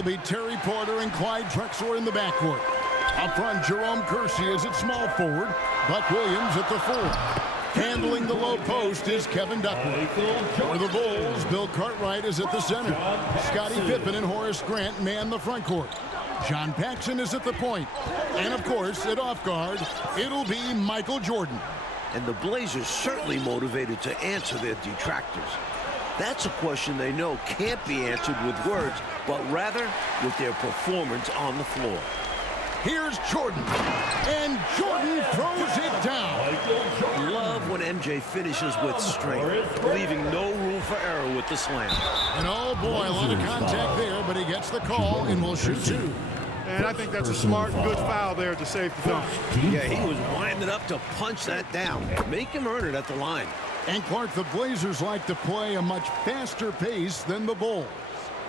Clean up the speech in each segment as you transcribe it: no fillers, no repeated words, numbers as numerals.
It'll be Terry Porter and Clyde Drexler in the backcourt. Up front, Jerome Kersey is at small forward. Buck Williams at the 4. Handling the low post is Kevin Duckworth. For the Bulls, Bill Cartwright is at the center. Scottie Pippen and Horace Grant man the front court. John Paxson is at the point. And, of course, at off guard, it'll be Michael Jordan. And the Blazers certainly motivated to answer their detractors. That's a question they know can't be answered with words, but rather with their performance on the floor. Here's Jordan, and Jordan throws it down. Love when MJ finishes with strength, leaving no room for error with the slam. And oh boy, a lot of contact there, but he gets the call and will shoot 2. And I think that's a smart and good foul there to save the dunk. Yeah, he was winding up to punch that down. Make him earn it at the line. And Clark, the Blazers like to play a much faster pace than the Bulls.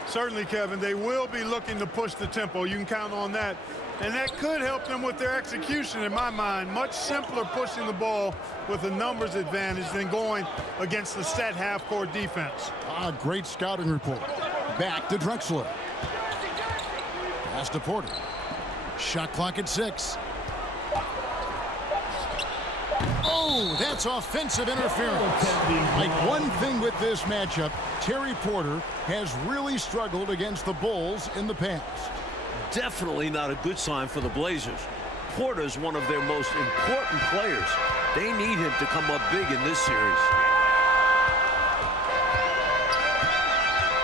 Certainly, Kevin, they will be looking to push the tempo. You can count on that. And that could help them with their execution, in my mind. Much simpler pushing the ball with a numbers advantage than going against the set half-court defense. Great scouting report. Back to Drexler. Pass to Porter. Shot clock at 6. Oh, that's offensive interference. Like one thing with this matchup, Terry Porter has really struggled against the Bulls in the past. Definitely not a good sign for the Blazers. Porter's one of their most important players. They need him to come up big in this series.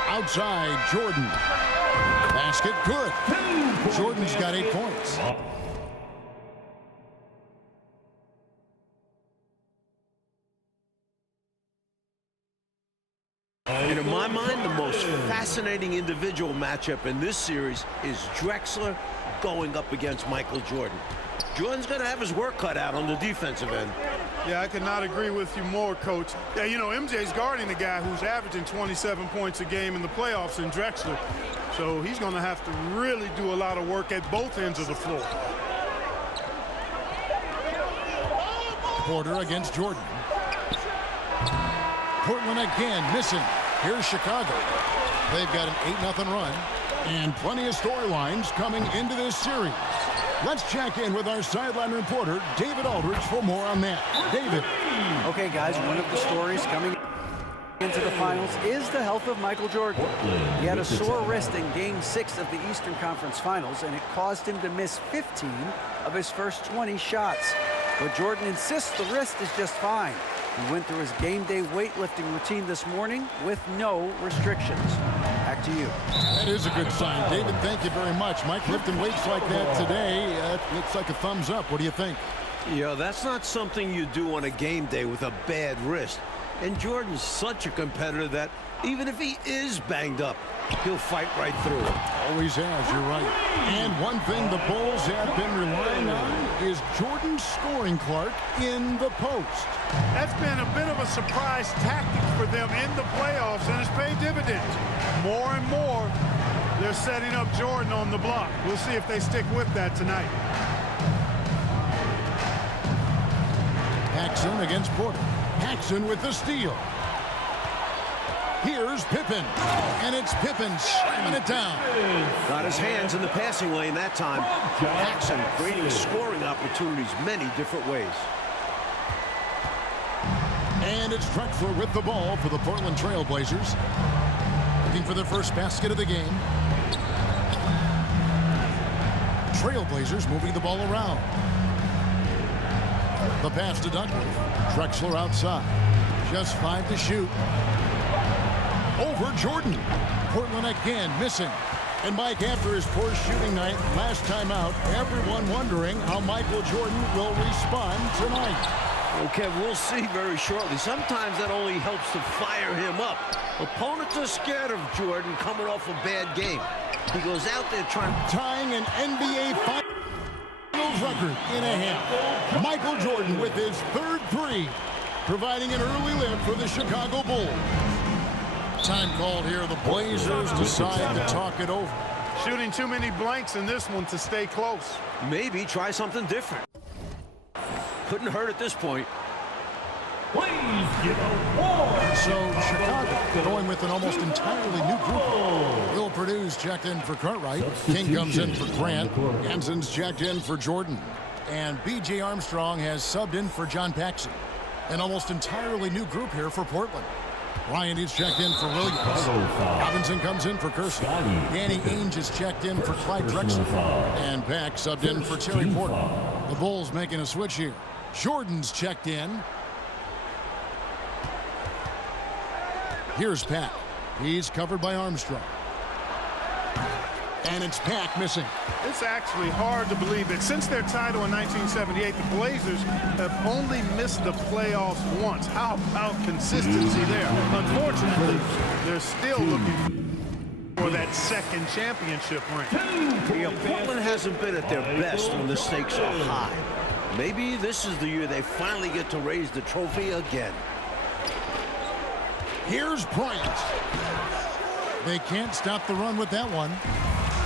Outside, Jordan. Basket good. Jordan's got 8 points. And in my mind, the most fascinating individual matchup in this series is Drexler going up against Michael Jordan. Jordan's going to have his work cut out on the defensive end. Yeah, I could not agree with you more, Coach. Yeah, you know, MJ's guarding the guy who's averaging 27 points a game in the playoffs in Drexler. So he's going to have to really do a lot of work at both ends of the floor. Porter against Jordan. Portland again missing. Here's Chicago. They've got an 8-0 run and plenty of storylines coming into this series. Let's check in with our sideline reporter, David Aldridge, for more on that. David. Okay, guys, one of the stories coming into the finals is the health of Michael Jordan. He had a sore wrist in Game 6 of the Eastern Conference Finals, and it caused him to miss 15 of his first 20 shots. But Jordan insists the wrist is just fine. He went through his game day weightlifting routine this morning with no restrictions. Back to you. That is a good sign. David, thank you very much. Mike lifting weights like that today, looks like a thumbs up. What do you think? Yeah, that's not something you do on a game day with a bad wrist. And Jordan's such a competitor that even if he is banged up, he'll fight right through it. Always has, you're right. And one thing the Bulls have been relying on is Jordan scoring, Clark, in the post. That's been a bit of a surprise tactic for them in the playoffs, and it's paid dividends. More and more, they're setting up Jordan on the block. We'll see if they stick with that tonight. Paxson against Porter. Paxson with the steal. Here's Pippen, and it's Pippen slamming it down. Got his hands in the passing lane that time. Paxson creating scoring opportunities many different ways. And it's Drexler with the ball for the Portland Trail Blazers. Looking for their first basket of the game. Trailblazers moving the ball around. The pass to Duckworth. Drexler outside. Just 5 to shoot. Over Jordan. Portland again missing. And Mike, after his poor shooting night last time out, everyone wondering how Michael Jordan will respond tonight. Okay, we'll see very shortly. Sometimes that only helps to fire him up. Opponents are scared of Jordan coming off a bad game. He goes out there trying... Tying an NBA Finals record in a half. Michael Jordan with his third three, providing an early lift for the Chicago Bulls. Time called here. The Blazers decide to talk it over. Shooting too many blanks in this one to stay close. Maybe try something different. Couldn't hurt at this point. So Chicago going with an almost entirely new group. Bill Purdue's checked in for Cartwright. King comes in for Grant. Jensen's checked in for Jordan. And B.J. Armstrong has subbed in for John Paxson. An almost entirely new group here for Portland. Ryan is checked in for Williams. Robinson comes in for Kersey. Danny Ainge is checked in for Clyde Drexler. And Pack subbed in for Terry Porter. The Bulls making a switch here. Jordan's checked in. Here's Pack. He's covered by Armstrong. And it's Pack missing. It's actually hard to believe that since their title in 1978, the Blazers have only missed the playoffs once. How about consistency there? Unfortunately, they're still looking for that second championship ring. Yeah, Portland hasn't been at their best when the stakes are high. Maybe this is the year they finally get to raise the trophy again. Here's Bryant. They can't stop the run with that one.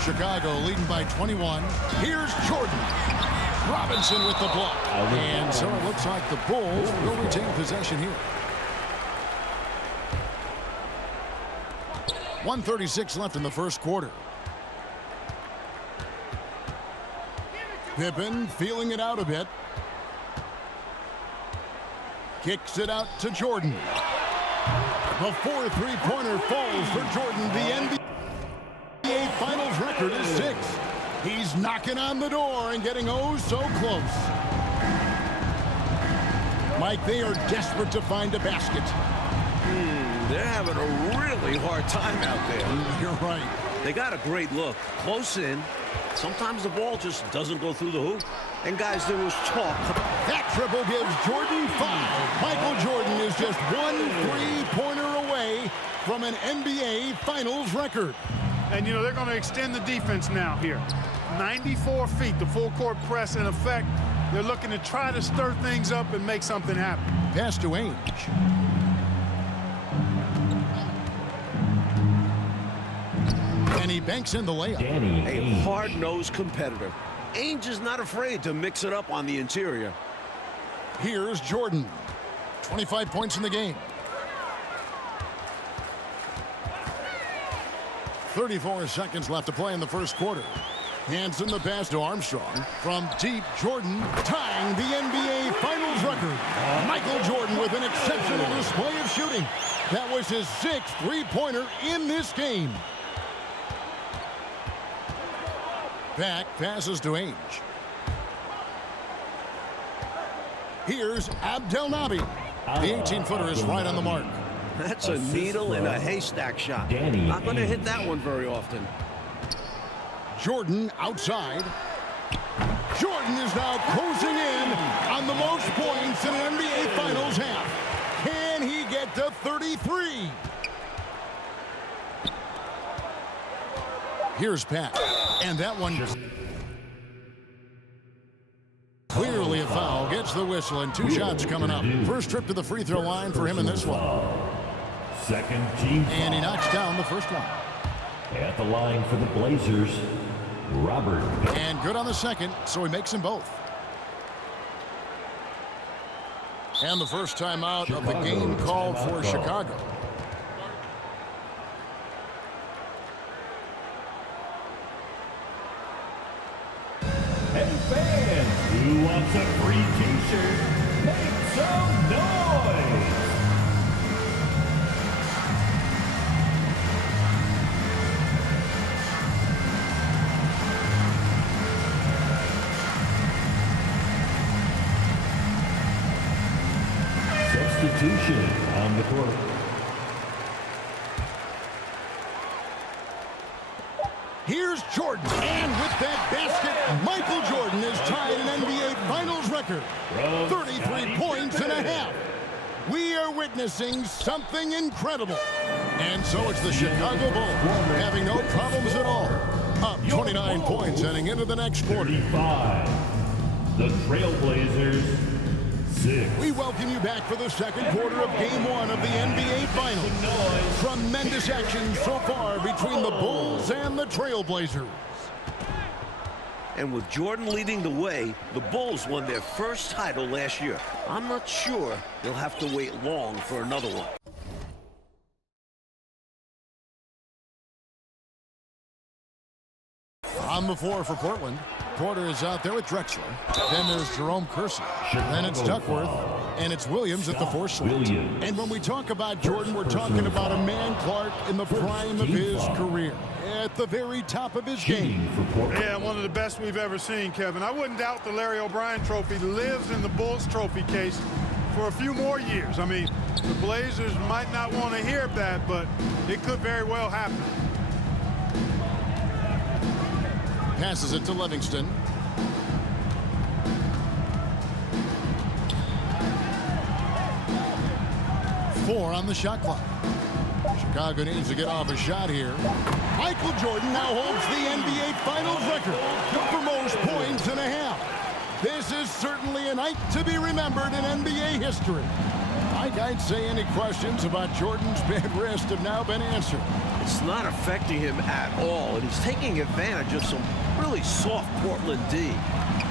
Chicago leading by 21. Here's Jordan. Robinson with the block. And so it looks like the Bulls will retain possession here. 1:36 left in the first quarter. Pippen feeling it out a bit. Kicks it out to Jordan. The 4 3-pointer falls for Jordan. The NBA Finals record is 6. He's knocking on the door and getting oh so close. Mike, they are desperate to find a basket. They're having a really hard time out there. You're right. They got a great look. Close in. Sometimes the ball just doesn't go through the hoop. And guys, there was talk. That triple gives Jordan 5. Michael Jordan is just 1 3-pointer away from an NBA Finals record. And, you know, they're going to extend the defense now here. 94 feet, the full court press in effect. They're looking to try to stir things up and make something happen. Pass to Ainge. And he banks in the layup. A hard-nosed competitor. Ainge is not afraid to mix it up on the interior. Here's Jordan. 25 points in the game. 34 seconds left to play in the first quarter. Hands in the pass to Armstrong. From deep, Jordan tying the NBA Finals record. Michael Jordan with an exceptional display of shooting. That was his 6th three-pointer in this game. Back passes to Ainge. Here's Abdelnaby. The 18-footer is right on the mark. That's a needle in a haystack shot. Not going to hit that one very often. Jordan outside. Jordan is now closing in on the most points in an NBA Finals half. Can he get to 33? Here's Pat. And that one clearly a foul. Gets the whistle and 2 shots coming up. First trip to the free throw line for him in this one. Second team foul. And he knocks down the first one. At the line for the Blazers, Robert. And good on the second, so he makes them both. And the first time out of the game called for Chicago. And fans, who wants a free t-shirt, make some noise! Substitution on the court. Here's Jordan, and with that basket, Michael Jordan is tied an NBA Finals record. 33 points and a half. We are witnessing something incredible. And so it's the Chicago Bulls having no problems at all. Up 29 points heading into the next quarter. 35. The Trailblazers, 6. We welcome you back for the second quarter of Game 1 of the NBA Finals. Tremendous action so far between the Bulls and the Trailblazers. And with Jordan leading the way, the Bulls won their first title last year. I'm not sure they'll have to wait long for another one. On the floor for Portland. Porter is out there with Drexler. Then there's Jerome Kersey. Then it's Duckworth. And it's Williams at the 4 slot. And when we talk about Jordan, we're talking about a man, Clark, in the prime of his career. At the very top of his game. Yeah, one of the best we've ever seen, Kevin. I wouldn't doubt the Larry O'Brien trophy lives in the Bulls trophy case for a few more years. I mean, the Blazers might not want to hear that, but it could very well happen. Passes it to Livingston. Four on the shot clock. Chicago needs to get off a shot here. Michael Jordan now holds the NBA Finals record for most points in a half. This is certainly a night to be remembered in NBA history. Mike, I'd say any questions about Jordan's bad wrist have now been answered. It's not affecting him at all, and he's taking advantage of some really soft Portland D.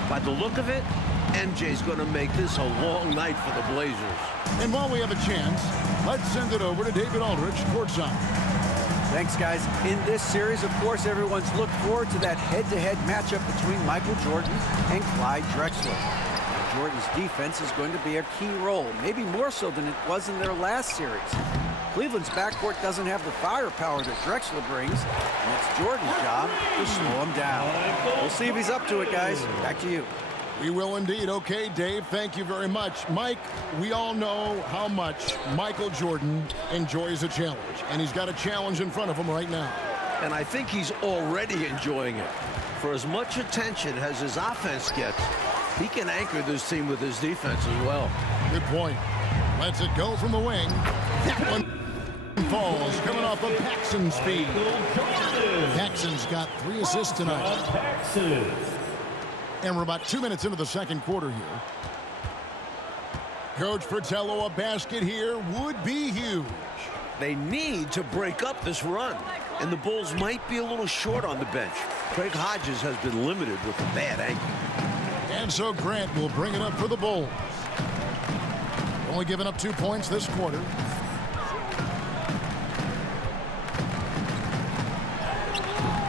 By the look of it, MJ's going to make this a long night for the Blazers. And while we have a chance, let's send it over to David Aldridge, courtside. Thanks, guys. In this series, of course, everyone's looked forward to that head-to-head matchup between Michael Jordan and Clyde Drexler. Now, Jordan's defense is going to be a key role, maybe more so than it was in their last series. Cleveland's backcourt doesn't have the firepower that Drexler brings, and it's Jordan's job to slow him down. We'll see if he's up to it, guys. Back to you. We will indeed. Okay, Dave, thank you very much. Mike, we all know how much Michael Jordan enjoys a challenge, and he's got a challenge in front of him right now. And I think he's already enjoying it. For as much attention as his offense gets, he can anchor this team with his defense as well. Good point. Lets it go from the wing. That one falls, coming off of Paxson's speed. Paxson's got 3 assists tonight. And we're about 2 minutes into the second quarter here. Coach Fratello, a basket here would be huge. They need to break up this run, and the Bulls might be a little short on the bench. Craig Hodges has been limited with a bad ankle. And so Grant will bring it up for the Bulls. Only giving up 2 points this quarter.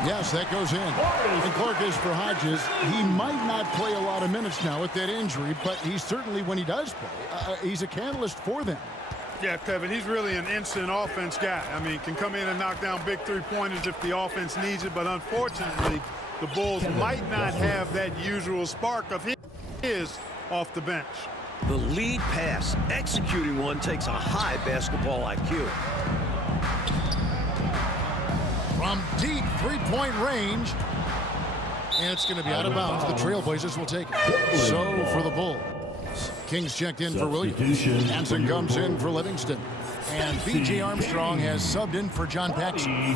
Yes, that goes in. And Clark, is for Hodges, he might not play a lot of minutes now with that injury, but he certainly, when he does play, he's a catalyst for them. Yeah, Kevin, he's really an instant offense guy. I mean, can come in and knock down big three-pointers if the offense needs it, but unfortunately, the Bulls might not have that usual spark of his off the bench. The lead pass, executing one, takes a high basketball IQ. From deep three-point range. And it's going to be out of bounds. The Trailblazers will take it. So for the Bulls. Kings checked in for Williams. Hansen comes in for Livingston. And B.J. Armstrong has subbed in for John Paxson.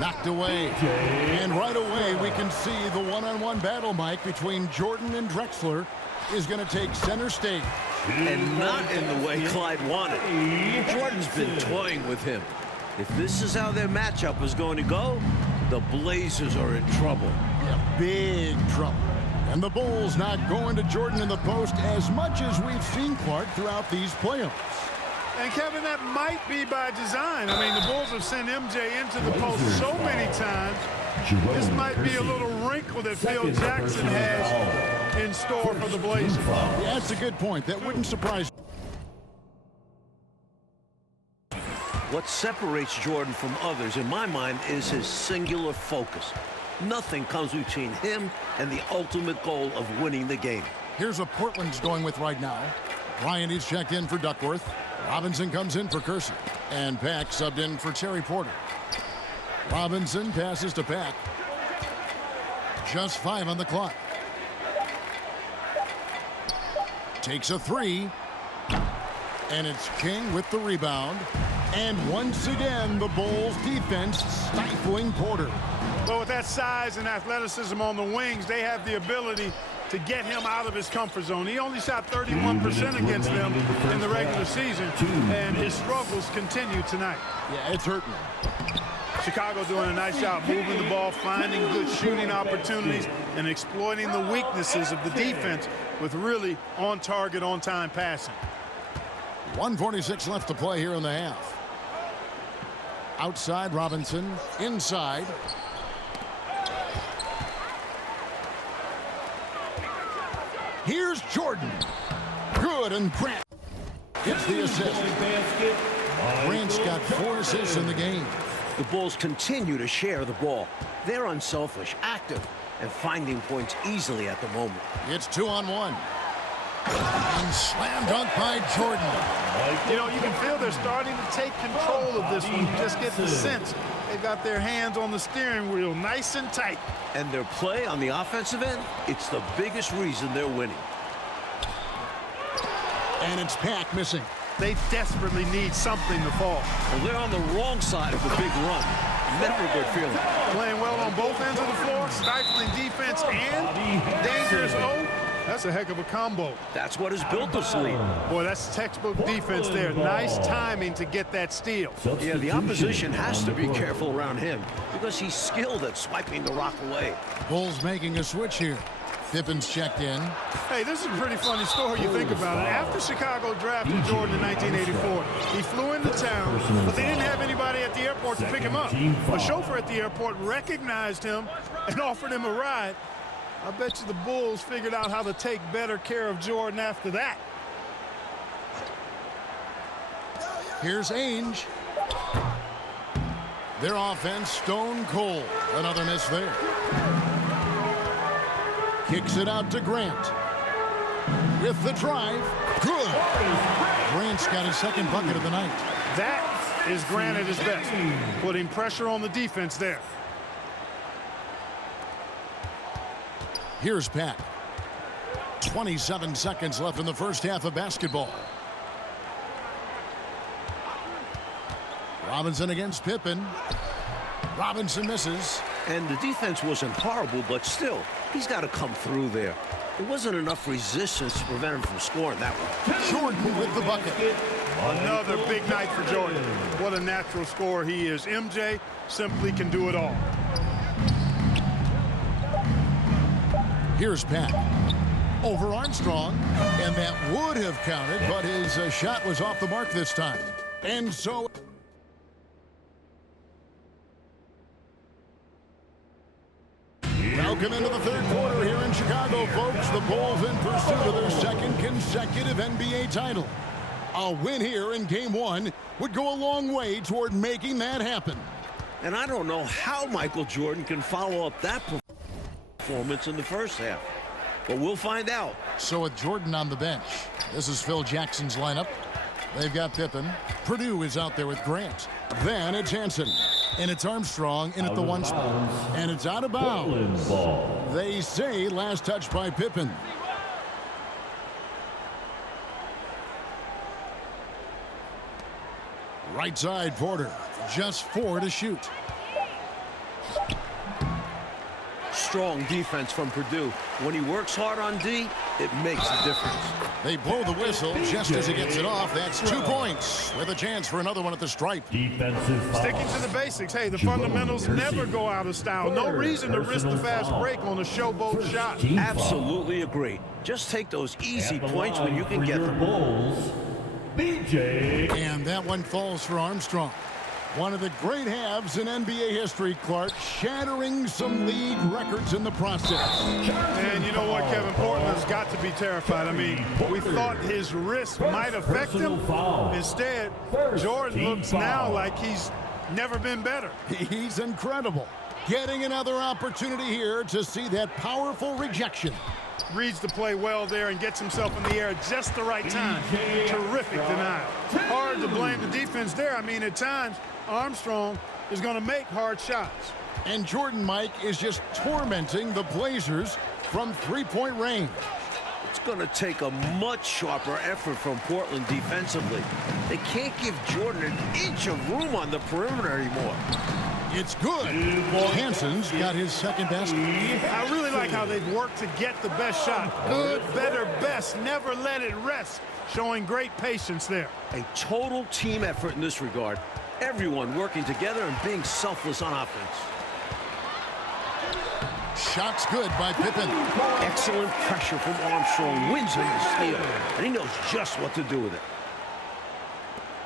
Knocked away. And right away we can see the one-on-one battle, Mike, between Jordan and Drexler is going to take center stage. And not in the way Clyde wanted. Jordan's been toying with him. If this is how their matchup is going to go, the Blazers are in trouble. Yeah, big trouble. And the Bulls not going to Jordan in the post as much as we've seen Clark throughout these playoffs. And, Kevin, that might be by design. I mean, the Bulls have sent MJ into the post so many times. This might be a little wrinkle that Phil Jackson has in store for the Blazers. Yeah, that's a good point. That wouldn't surprise me. What separates Jordan from others, in my mind, is his singular focus. Nothing comes between him and the ultimate goal of winning the game. Here's what Portland's going with right now. Bryant is checked in for Duckworth. Robinson comes in for Kersey. And Pack subbed in for Terry Porter. Robinson passes to Pack. Just 5 on the clock. Takes a 3. And it's King with the rebound. And once again, the Bulls defense stifling Porter. But with that size and athleticism on the wings, they have the ability to get him out of his comfort zone. He only shot 31% against them in the regular season, and his struggles continue tonight. Yeah, it's hurting him. Chicago doing a nice job moving the ball, finding good shooting opportunities, and exploiting the weaknesses of the defense with really on-target, on-time passing. 1:46 left to play here in the half. Outside Robinson, inside. Here's Jordan. Good, and Grant gets the assist. Grant's got 4 assists in the game. The Bulls continue to share the ball. They're unselfish, active, and finding points easily at the moment. It's 2-on-1. And slam dunk by Jordan. You know, you can feel they're starting to take control of this one. You just get the sense they've got their hands on the steering wheel nice and tight. And their play on the offensive end, it's the biggest reason they're winning. And it's Pack missing. They desperately need something to fall. Well, they're on the wrong side of a big run. Never a good feeling. Playing well on both ends of the floor, stifling defense and dangerous. Oh, that's a heck of a combo. That's what has built this lead. Boy, that's textbook defense there. Nice timing to get that steal. Yeah, the opposition has to be careful around him because he's skilled at swiping the rock away. Bulls making a switch here. Pippen's checked in. Hey, this is a pretty funny story you think about it. After Chicago drafted Jordan in 1984, he flew into town, but they didn't have anybody at the airport to pick him up. A chauffeur at the airport recognized him and offered him a ride. I bet you the Bulls figured out how to take better care of Jordan after that. Here's Ainge. Their offense stone cold. Another miss there. Kicks it out to Grant. With the drive. Good. Grant's got his second bucket of the night. That is Grant at his best. Putting pressure on the defense there. Here's Pack. 27 seconds left in the first half of basketball. Robinson against Pippen. Robinson misses. And the defense wasn't horrible, but still, he's got to come through there. There wasn't enough resistance to prevent him from scoring that one. Jordan with the bucket. Another big night for Jordan. What a natural scorer he is. MJ simply can do it all. Here's Pack. Over Armstrong. And that would have counted, but his shot was off the mark this time. And so... Welcome into the third quarter here in Chicago, folks. The Bulls in pursuit of their second consecutive NBA title. A win here in Game 1 would go a long way toward making that happen. And I don't know how Michael Jordan can follow up that performance in the first half. But we'll find out. So with Jordan on the bench, this is Phil Jackson's lineup. They've got Pippen. Purdue is out there with Grant. Then it's Hansen. And it's Armstrong in at the one spot. And it's out of bounds. They say last touch by Pippen. Right side, Porter. Just 4 to shoot. Strong defense from Purdue. When he works hard on D, it makes a difference. They blow the whistle just as he gets it off. That's 2 points with a chance for another one at the stripe. Defensive foul. Sticking to the basics. Hey, the fundamentals never go out of style. No reason to risk the fast break on a showboat shot. Absolutely agree. Just take those easy points when you can get them. Bulls, BJ. And that one falls for Armstrong. One of the great halves in NBA history, Clark, shattering some league records in the process. And you know what, Kevin? Portland's got to be terrified. I mean, we thought his wrist might affect him. Instead, Jordan looks now like he's never been better. He's incredible. Getting another opportunity here to see that powerful rejection. Reads the play well there and gets himself in the air at just the right time. Terrific denial. Hard to blame the defense there. I mean, at times, Armstrong is going to make hard shots. And Jordan, Mike, is just tormenting the Blazers from three-point range. It's going to take a much sharper effort from Portland defensively. They can't give Jordan an inch of room on the perimeter anymore. It's good. Hansen's got his second basket. I really like how they've worked to get the best shot. Good, better, best. Never let it rest. Showing great patience there. A total team effort in this regard. Everyone working together and being selfless on offense. Shot's good by Pippen. Excellent pressure from Armstrong. Wins him the steal. And he knows just what to do with it.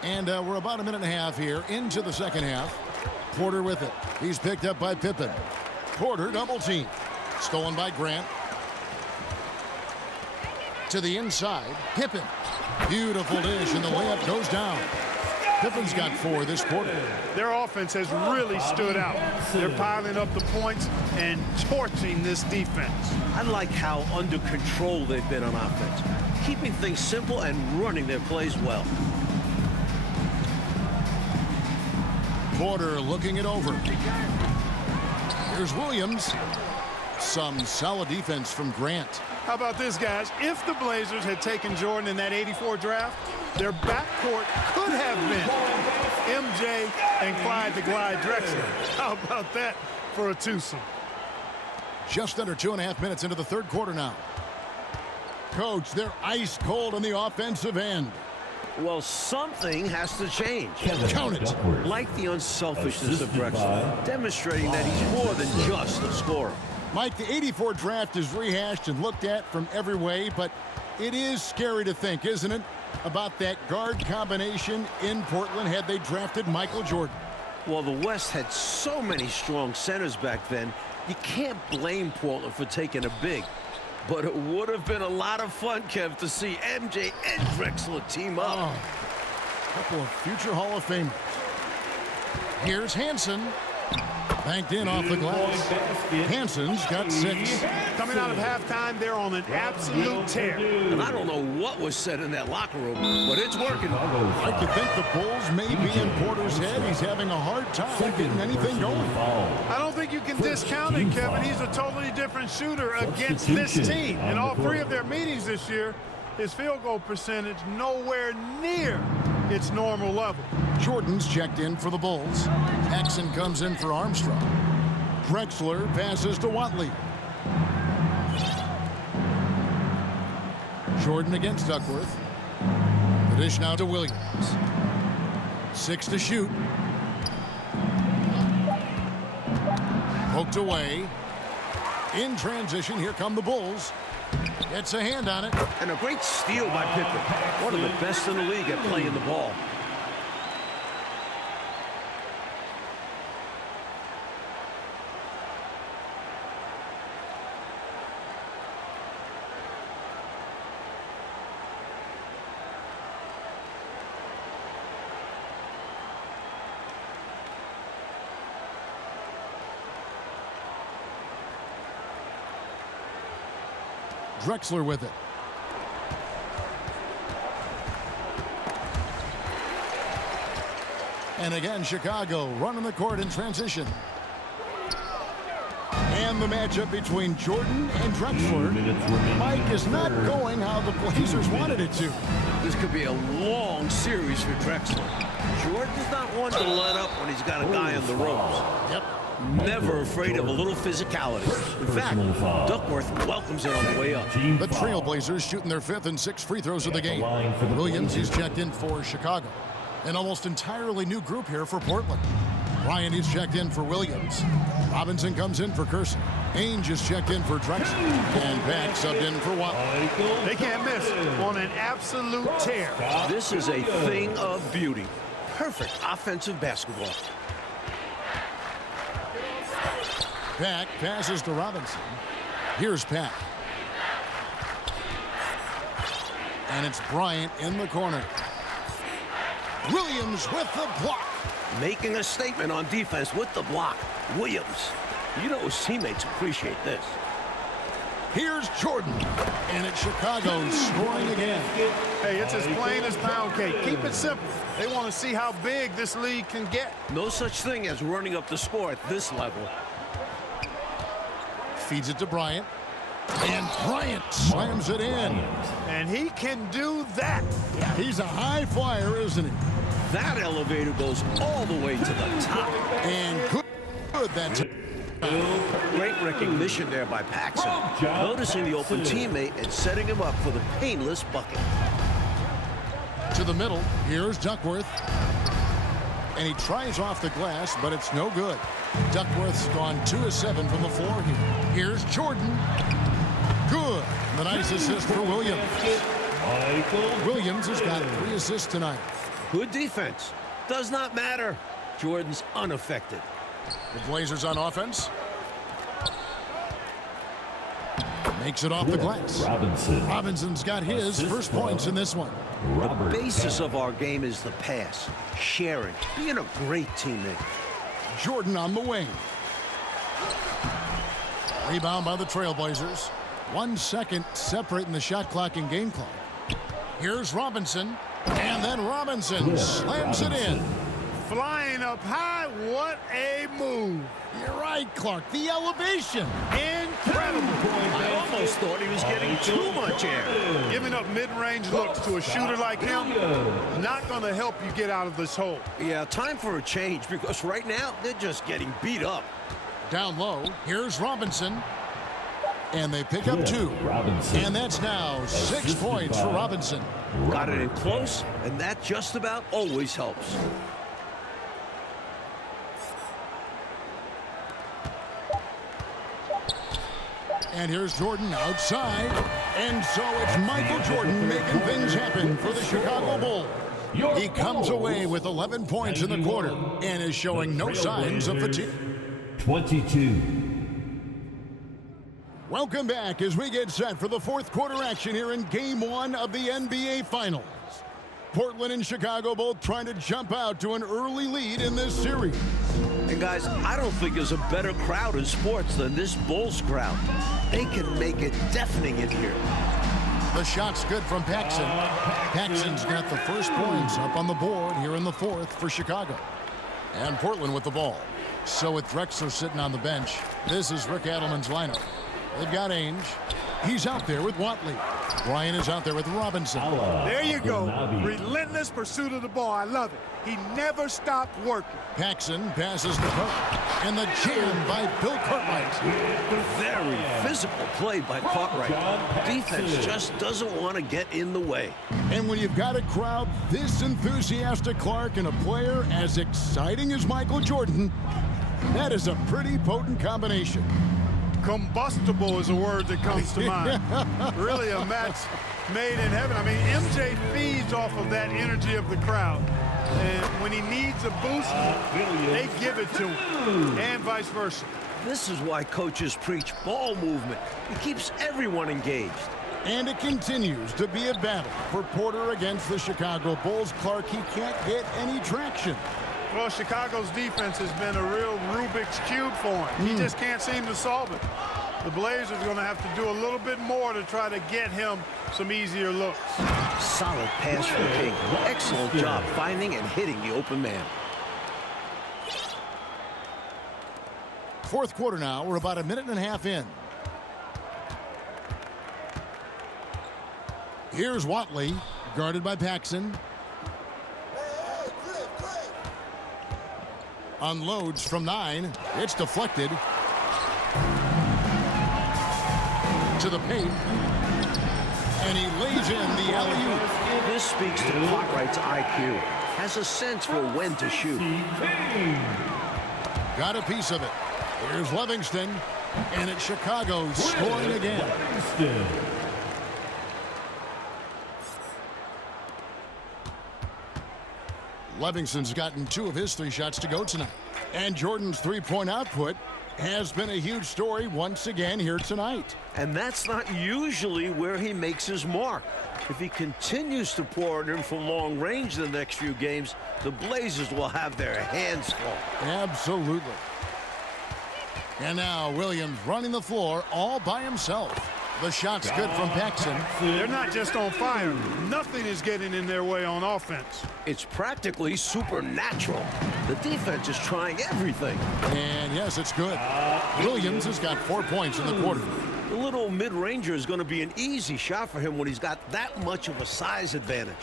And we're about a minute and a half here into the second half. Porter with it. He's picked up by Pippen. Porter double team. Stolen by Grant. To the inside. Pippen. Beautiful dish, and the layup goes down. Pippen's got 4 this quarter. Their offense has really stood out. They're piling up the points and torching this defense. I like how under control they've been on offense. Keeping things simple and running their plays well. Porter looking it over. Here's Williams. Some solid defense from Grant. How about this, guys? If the Blazers had taken Jordan in that '84 draft, their backcourt could have been MJ and Clyde the Glide Drexler. How about that for a twosome? Just under 2.5 minutes into the third quarter now. Coach, they're ice cold on the offensive end. Well, something has to change. Count it. Like the unselfishness of Drexler, demonstrating that he's more than just a scorer. Mike, the '84 draft is rehashed and looked at from every way, but it is scary to think, isn't it, about that guard combination in Portland had they drafted Michael Jordan. Well, the West had so many strong centers back then, you can't blame Portland for taking a big. But it would have been a lot of fun, Kev, to see MJ and Drexler team up. Oh, a couple of future Hall of Famers. Here's Hansen. Banked in off the glass. Hansen's got 6. Coming out of halftime, they're on an absolute tear. And I don't know what was said in that locker room, but it's working. I could think the Bulls may be in Porter's head. He's having a hard time getting anything going. I don't think you can discount it, Kevin. He's a totally different shooter against this team. In all 3 of their meetings this year, his field goal percentage nowhere near its normal level. Jordan's checked in for the Bulls. Jackson comes in for Armstrong. Drexler passes to Watley. Jordan against Duckworth. The dish now to Williams. 6 to shoot. Poked away. In transition, here come the Bulls. Gets a hand on it. And a great steal by Pippen. One of the best in the league at playing the ball. Drexler with it. And again, Chicago running the court in transition. And the matchup between Jordan and Drexler. Mike is not going how the Blazers wanted it to. This could be a long series for Drexler. Jordan's not one to let up when he's got a guy on the ropes. Yep. Never afraid of a little physicality. In fact, Duckworth welcomes it on the way up. The Trailblazers shooting their 5th and 6th free throws of the game. Williams, he's checked in for Chicago. An almost entirely new group here for Portland. Bryant, he's checked in for Williams. Robinson comes in for Kersey. Ainge is checked in for Drexler. And Pack subbed in for Watley. They can't miss on an absolute tear. This is a thing of beauty. Perfect offensive basketball. Pack passes to Robinson. Here's Pack. And it's Bryant in the corner. Williams with the block. Making a statement on defense with the block. Williams. You know his teammates appreciate this. Here's Jordan. And it's Chicago scoring again. Hey, it's as plain as pound cake. Keep it simple. They want to see how big this league can get. No such thing as running up the score at this level. Feeds it to Bryant. And Bryant slams it in. And he can do that. He's a high flyer, isn't he? That elevator goes all the way to the top. And good that time. Great recognition there by Paxson. Noticing the open teammate and setting him up for the painless bucket. To the middle. Here's Duckworth. and he tries off the glass, but it's no good. Duckworth's gone 2 of 7 from the floor here. Here's Jordan. Good. The nice assist for Williams. Williams has got 3 assists tonight. Good defense. Does not matter. Jordan's unaffected. The Blazers on offense. Makes it off the glass. Robinson's got his first points in this one. The basis of our game is the pass, sharing, being a great teammate. Jordan on the wing. Rebound by the Trailblazers. 1 second separating the shot clock and game clock. Here's Robinson. And then Robinson slams it in. Flying up high, what a move. You're right, Clark. The elevation. Incredible. I almost thought he was getting too much air. Giving up mid-range looks to a shooter like him, not going to help you get out of this hole. Yeah, time for a change because right now they're just getting beat up. Down low. Here's Robinson. And they pick up 2. And that's now 6 points for Robinson. Got it in close, and that just about always helps. And here's Jordan outside. And so it's Michael Jordan making things happen for the Chicago Bulls. He comes away with 11 points in the quarter and is showing no signs of fatigue. 22. Welcome back as we get set for the fourth quarter action here in Game 1 of the NBA Finals. Portland and Chicago both trying to jump out to an early lead in this series. And guys, I don't think there's a better crowd in sports than this Bulls crowd. They can make it deafening in here. The shot's good from Paxson. Paxson's got the first points up on the board here in the fourth for Chicago. And Portland with the ball. So with Drexler sitting on the bench, this is Rick Adelman's lineup. They've got Ainge. He's out there with Watley. Bryant is out there with Robinson. There you go. Relentless pursuit of the ball. I love it. He never stopped working. Paxson passes to Cartwright. And the jam by Bill Cartwright. Very physical play by Cartwright. Defense just doesn't want to get in the way. And when you've got a crowd this enthusiastic, Clark, and a player as exciting as Michael Jordan, that is a pretty potent combination. Combustible is a word that comes to mind. Really a match made in heaven. I mean, MJ feeds off of that energy of the crowd. And when he needs a boost, they give it to him, and vice versa. This is why coaches preach ball movement. It keeps everyone engaged. And it continues to be a battle for Porter against the Chicago Bulls. Clark, he can't get any traction. Well, Chicago's defense has been a real Rubik's Cube for him. He just can't seem to solve it. The Blazers are going to have to do a little bit more to try to get him some easier looks. Solid pass from King. Excellent job finding and hitting the open man. Fourth quarter now. We're about a minute and a half in. Here's Watley, guarded by Paxson. Unloads from 9. It's deflected. To the paint. And he lays in the alley-oop. This speaks to Cartwright's IQ. Has a sense for when to shoot. Got a piece of it. Here's Livingston. And it's Chicago scoring again. Livingston's gotten 2 of his 3 shots to go tonight. And Jordan's three-point output has been a huge story once again here tonight. And that's not usually where he makes his mark. If he continues to pour it in from long range the next few games, the Blazers will have their hands full. Absolutely. And now Williams running the floor all by himself. The shot's good from Paxson. They're not just on fire. Nothing is getting in their way on offense. It's practically supernatural. The defense is trying everything. And yes, it's good. Williams has got 4 points in the quarter. The little mid-ranger is going to be an easy shot for him when he's got that much of a size advantage.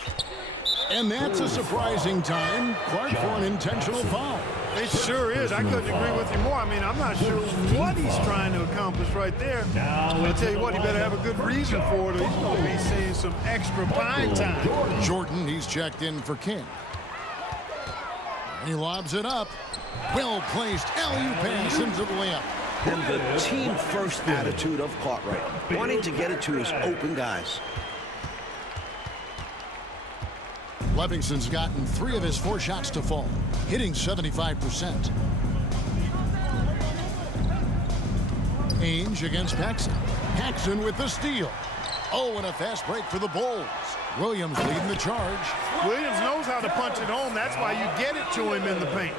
And that's a surprising time, Clark, for an intentional foul. It sure is. I couldn't agree with you more. I mean, I'm not sure what he's trying to accomplish right there. I'll tell you what, he better have a good reason for it, or he's going to be seeing some extra pine time. Jordan, he's checked in for King. He lobs it up. Well-placed alley-oop pass into the layup. And the team-first attitude of Cartwright, wanting to get it to his open guys. Livingston's gotten 3 of his 4 shots to fall, hitting 75%. Ainge against Paxson. Paxson with the steal. Oh, and a fast break for the Bulls. Williams leading the charge. Williams knows how to punch it home. That's why you get it to him in the paint.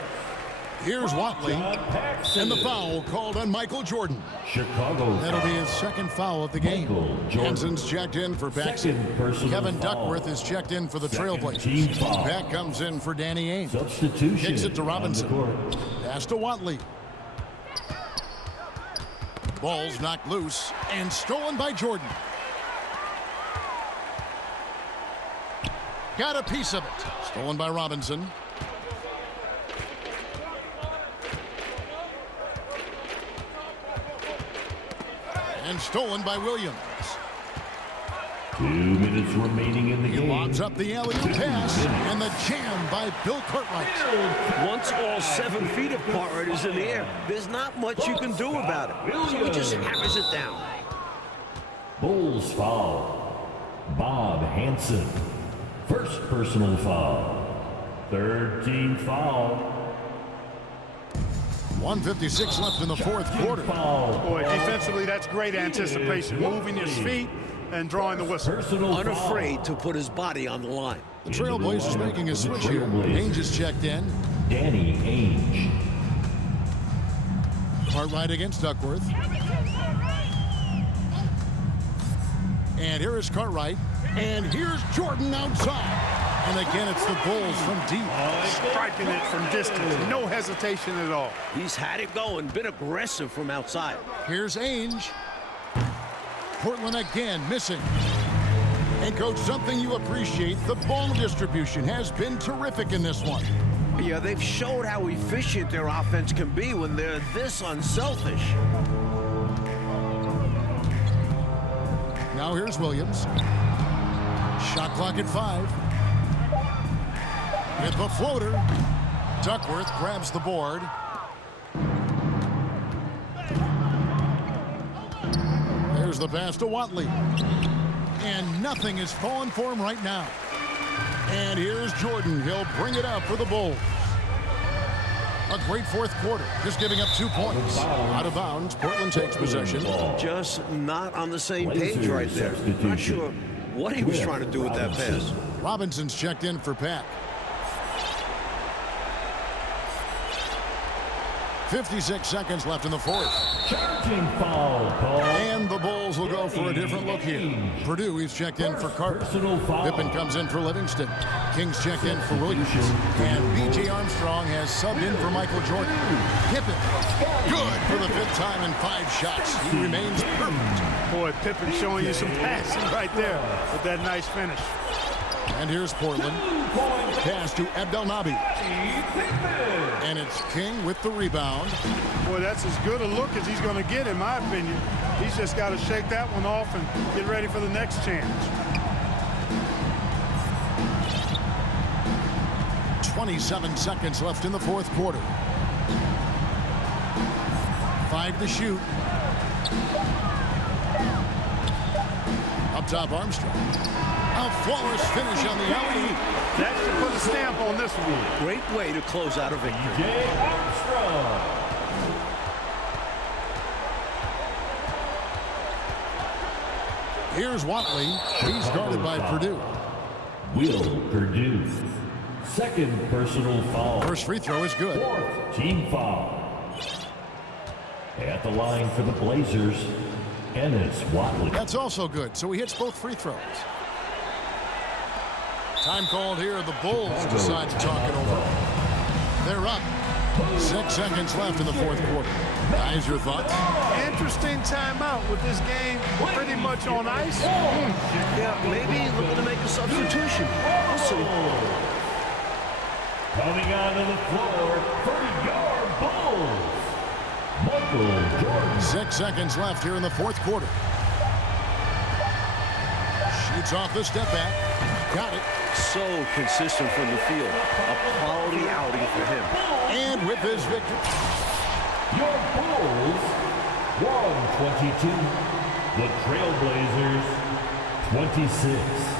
Here's Watley. And the foul called on Michael Jordan. Chicago. That'll be his second foul of the game. Michael Jordan. Hanson's checked in for Paxson. Second personal Kevin foul. Duckworth is checked in for the Second Trailblazers. team foul. Back comes in for Danny Ainge. Substitution. Kicks it to Robinson. on the court. Pass to Watley. Ball's knocked loose and stolen by Jordan. Got a piece of it. Stolen by Robinson. And stolen by Williams. 2 minutes remaining in the He game. lobs up the alley-oop pass, and the jam by Bill Cartwright. Once all 7 feet of Cartwright is in the air, there's not much you can do about it. So he just hammers it down. Bulls foul. Bob Hanson. First personal foul. Third team foul. 1:56 left in the fourth quarter. Foul. Boy, defensively, that's great anticipation. Moving his feet and drawing the whistle. Personal Unafraid to put his body on the line. The Trailblazers making a switch here. Ainge is checked in. foul. Danny Ainge. Cartwright against Duckworth. And here is Cartwright. And here's Jordan outside. And again, it's the Bulls from deep. Striking it from distance. No hesitation at all. He's had it going, been aggressive from outside. Here's Ainge. Portland again missing. And coach, something you appreciate, the ball distribution has been terrific in this one. Yeah, they've showed how efficient their offense can be when they're this unselfish. Now here's Williams. Shot clock at 5. With the floater. Duckworth grabs the board. There's the pass to Watley. And nothing is falling for him right now. And here's Jordan. He'll bring it up for the Bulls. A great fourth quarter, just giving up 2 points. Out of bounds, Portland takes possession. Just not on the same page right there. Not sure what he was trying to do with that pass. Robinson's checked in for Pack. 56 seconds left in the fourth. Charging foul call. And the Bulls will go for a different look here. Purdue, he's checked in for Carter. Personal foul. Pippen comes in for Livingston. King's checked in for Williams. And B.J. Armstrong has subbed in for Michael Jordan. Pippen, good for the 5th time in 5 shots. He remains perfect. Boy, Pippen showing you some passing right there with that nice finish. And here's Portland. Pass to Abdelnaby. And it's King with the rebound. Boy, that's as good a look as he's going to get, in my opinion. He's just got to shake that one off and get ready for the next chance. 27 seconds left in the fourth quarter. 5 to shoot. Up top, Armstrong. A flawless finish on the alley-oop. That should put a stamp on this one. Great way to close out a victory. Jay Armstrong. Here's Watley. He's guarded by Purdue. Will Purdue. Second personal foul. First free throw is good. Fourth team foul. At the line for the Blazers, Ennis Watley. That's also good, so he hits both free throws. Time called here. The Bulls decide to talk it over. They're up. 6 seconds left in the fourth quarter. Guys, your thoughts? Interesting timeout with this game pretty much on ice. Yeah, maybe looking to make a substitution. We'll see. Coming onto the floor for your Bulls, Michael Jordan. 6 seconds left here in the fourth quarter. Shoots off the step back. Got it. So consistent from the field. A quality outing for him. And with his victory. Your Bulls, 122. The Trailblazers, 26.